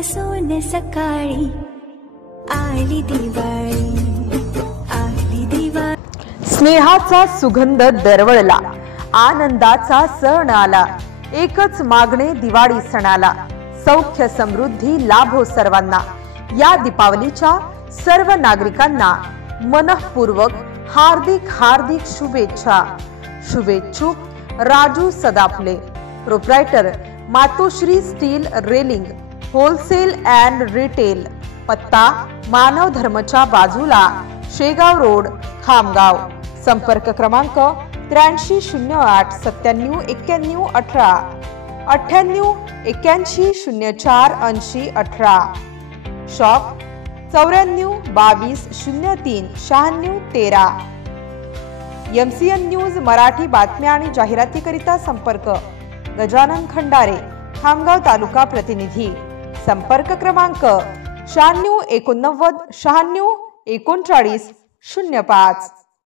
पासून सकाळी आली दिवाळी, आली दिवाळी। स्नेहाचा सुगंध दरवळला, आनंदाचा सण आला, एकच मागणे दिवाळी सणाला, सौख्य समृद्धी लाभो सर्वांना। या दीपावलीच्या सर्व नागरिकांना मनःपूर्वक हार्दिक हार्दिक शुभेच्छा। शुभेच्छुक Raju Sadaphale, proprietor Matoshri steel railing wholesale and retail, पत्ता मानव धर्मच्या बाजूला, शेगाव रोड, खामगाव। संपर्क क्रमांक 8308 97 91 18 98 81 04 80 18। शॉप 94 22 03 96 13। MCN न्यूज मराठी बातम्या आणि जाहिरातीकरिता संपर्क गजानन खंडारे, खामगाव तालुका प्रतिनिधी। संपर्क क्रमांक 96 89 96 39 05।